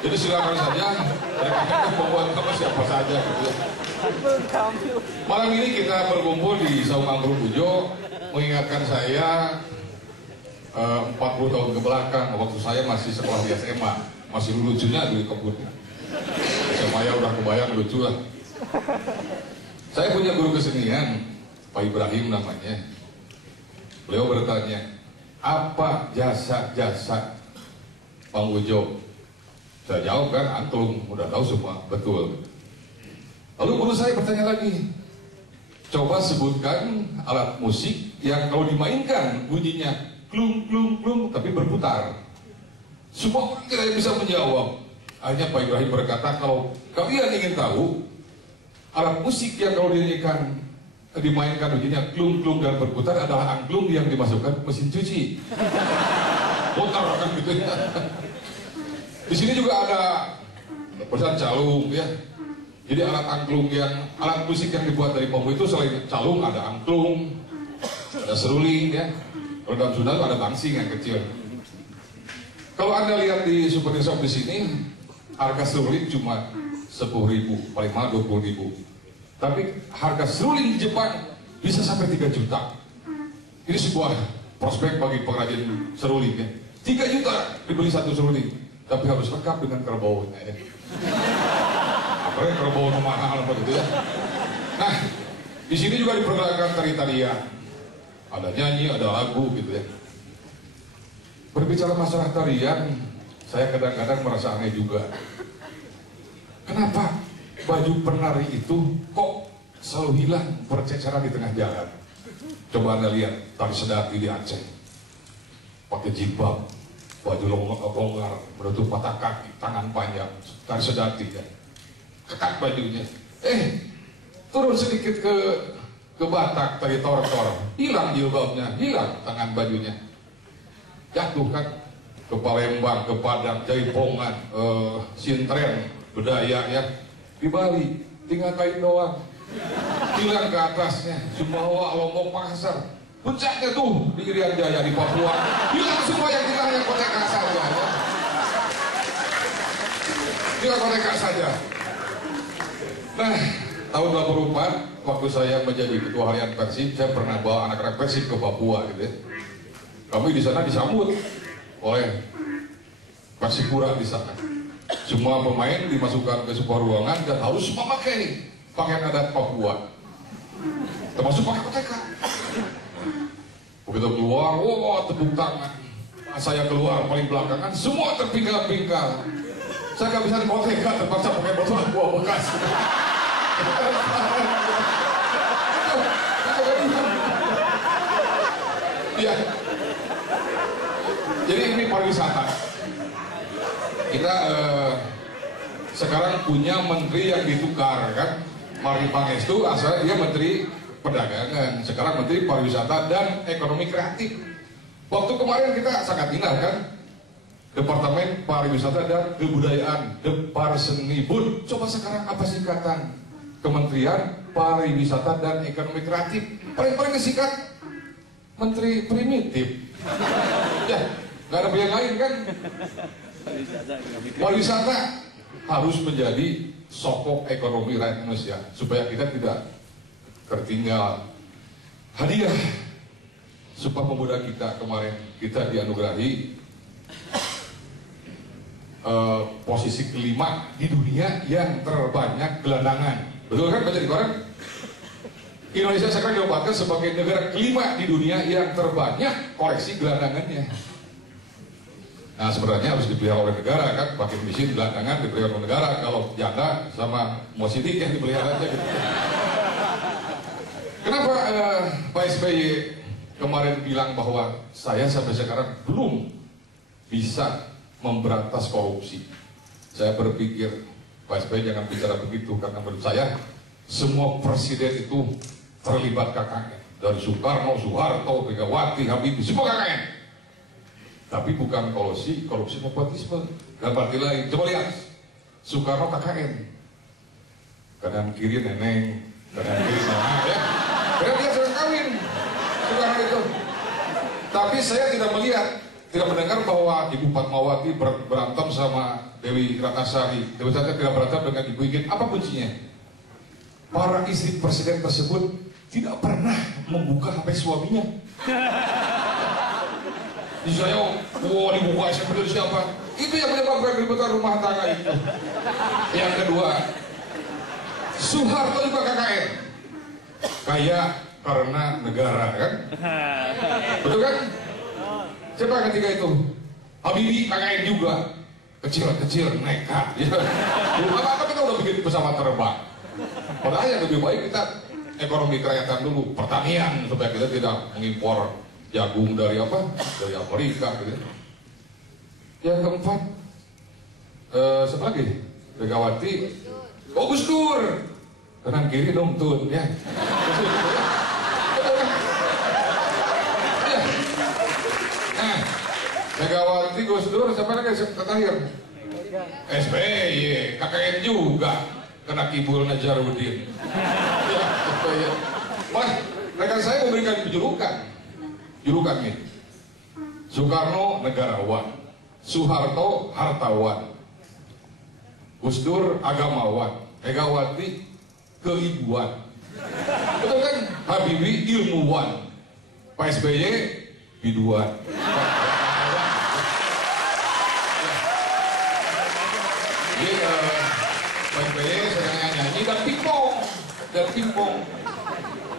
Jadi silakan saja, mereka membuat apa siapa saja gitu ya. Malam ini kita berkumpul di Saung Angklung Pujo mengingatkan saya 40 tahun ke belakang waktu saya masih sekolah di SMA, masih lucunya di kebun. SMA ya udah kebayang lucu lah. Saya punya guru kesenian, Pak Ibrahim namanya. Beliau bertanya, apa jasa-jasa Bang Ujo? Saya jawab kan, antum udah tahu semua, betul. Lalu guru saya bertanya lagi, coba sebutkan alat musik yang kalau dimainkan bunyinya klung klung klung tapi berputar. Semua orang tidak bisa menjawab. Hanya Pak Ibrahim berkata, kalau kalian ingin tahu alat musik yang kalau dimainkan bunyinya klung klung dan berputar adalah angklung yang dimasukkan ke mesin cuci. Putar kan gitu ya. Di sini juga ada pesan calung ya. Jadi alat musik yang dibuat dari bambu itu selain calung ada angklung, ada seruling ya. Kalau dalam Sunda ada bangsing yang kecil. Kalau Anda lihat di souvenir shop di sini, harga seruling cuma 10.000, paling mahal 20.000. Tapi harga seruling di Jepang bisa sampai 3 juta. Ini sebuah prospek bagi pengrajin seruling ya. 3 juta dibeli satu seruling. Tapi harus lengkap dengan kerbaunya ya. Apalagi kerbau mahal begitu ya. Nah, di sini juga diperkenalkan tari-tarian. Ada nyanyi, ada lagu gitu ya. Berbicara masalah tarian, saya kadang-kadang merasa aneh juga. Kenapa baju penari itu kok selalu hilang berceceran di tengah jalan? Coba Anda lihat tari sedati di Aceh, pakai jilbab, baju longgar menutup mata kaki, tangan panjang, tari sedati ya, ketat bajunya. Turun sedikit ke Batak, tari tor-tor, hilang jilbabnya, hilang tangan bajunya. Jatuh kan ke Palembang, ke Padang, Jaipongan, Sintren, Bedaya ya. Di Bali tinggal kain doang, hilang ke atasnya. Sumbawa, Lombok, Makassar, puncaknya tuh di Irian Jaya di Papua, hilang semua yang kita hanya koteka saja ya. Kita koteka saja. Nah, tahun 2004 waktu saya menjadi ketua harian Persib, saya pernah bawa anak-anak Persib ke Papua gitu ya. Kami di sana disambut oleh Persipura di sana. Semua pemain dimasukkan ke sebuah ruangan dan harus memakai pakaian adat Papua, termasuk pakai koteka. Begitu keluar, wah tepuk tangan. Saya keluar paling belakangan, semua terpinggal-pinggal. Saya nggak bisa dikoteka, terpaksa pakai botol aqua bekas. Ya. Jadi ini pariwisata. Kita sekarang punya menteri yang ditukar kan. Mari Pangestu asalnya dia menteri perdagangan, sekarang menteri pariwisata dan ekonomi kreatif. Waktu kemarin kita sangat ingat kan, Departemen Pariwisata dan Kebudayaan, Deparsenibun. Coba sekarang apa singkatan? Kementerian Pariwisata dan Ekonomi Kreatif. Paling singkat Menteri Primitif. Ya, nggak ada yang lain kan? Pariwisata harus menjadi sokok ekonomi rakyat Indonesia supaya kita tidak tertinggal. Hadiah Sumpah Pemuda kita kemarin, kita dianugerahi posisi kelima di dunia yang terbanyak gelandangan. Betul kan, baca di koran? Indonesia sekarang dinobatkan sebagai negara kelima di dunia yang terbanyak koleksi gelandangannya. Nah, sebenarnya harus dipelihara oleh negara kan, pakai mesin gelandangan dipelihara oleh negara. Kalau janda sama mosidik yang dipelihara aja gitu. Kenapa Pak SBY kemarin bilang bahwa saya sampai sekarang belum bisa memberantas korupsi? Saya berpikir Pak SBY jangan bicara begitu, karena menurut saya semua presiden itu terlibat KKN, dari Soekarno, Soeharto, Megawati, Habibie, semua KKN. Tapi bukan korupsi nepotisme dan partai lain. Coba lihat Soekarno KKN, kanan kiri neneng, kanan kiri mama ya, karena dia sudah kawin Soekarno itu. Tapi saya tidak melihat tidak mendengar bahwa Ibu Fatmawati berantem sama Dewi Ratnasari. Dewi Ratnasari tidak berantem dengan Ibu Ikin. Apa kuncinya? Para istri presiden tersebut tidak pernah membuka HP suaminya. Di saya, wah dibuka seperti siapa? Itu yang menyebabkan keributan rumah tangga itu. Yang kedua, Soeharto juga KKN. Kaya karena negara, kan? Betul kan? Siapa ketiga itu? Habibie KKN juga. Kecil-kecil, nekat. Apa-apa kita udah bikin pesawat terbang. Padahal yang lebih baik kita ekonomi kerakyatan dulu, pertanian, supaya kita tidak mengimpor jagung dari apa? Dari Amerika gitu. Yang keempat, siapa lagi? Megawati. Oh, Gus Dur. Kanan kiri dong tuh, ya. Nah, Megawati, Gus Dur, siapa lagi terakhir? SBY, KKN juga. Kena kibul Najarudin. Ya, SBY. Mas, rekan saya memberikan julukan nih. Soekarno negarawan, Soeharto hartawan, Gus Dur agamawan, Megawati keibuan, betul kan? Habibie ilmuwan, Pak SBY biduan. Jadi Pak SBY sedang nyanyi dan pingpong.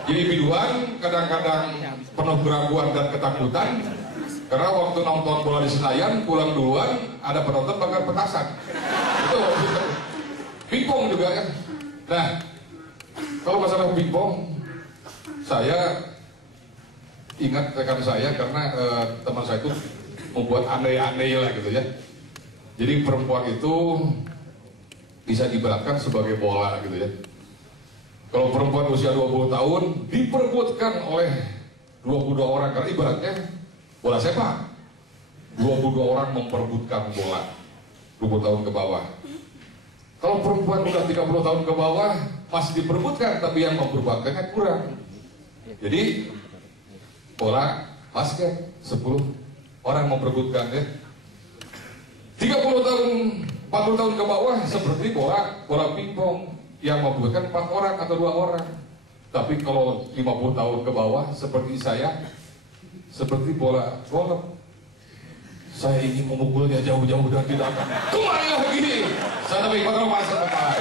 Jadi biduan kadang-kadang penuh keraguan dan ketakutan karena waktu nonton bola di Senayan pulang duluan ada penonton bakar petasan. Itu pingpong juga kan. Nah, kalau masalah pingpong, saya ingat rekan saya karena teman saya itu membuat aneh-aneh lah gitu ya. Jadi perempuan itu bisa diibaratkan sebagai bola gitu ya. Kalau perempuan usia 20 tahun diperebutkan oleh 22 orang, karena ibaratnya bola sepak. 22 orang memperebutkan bola 20 tahun ke bawah. Kalau perempuan udah 30 tahun ke bawah masih diperebutkan, tapi yang memperebutkannya kurang. Jadi bola basket 10 orang memperebutkan ya. 30 tahun, 40 tahun ke bawah seperti bola pingpong yang memperebutkan 4 orang atau 2 orang. Tapi kalau 50 tahun ke bawah seperti saya, seperti bola golf. Saya ingin memukulnya jauh-jauh dan tidak akan kembali lagi. Saya lebih pada masa depan.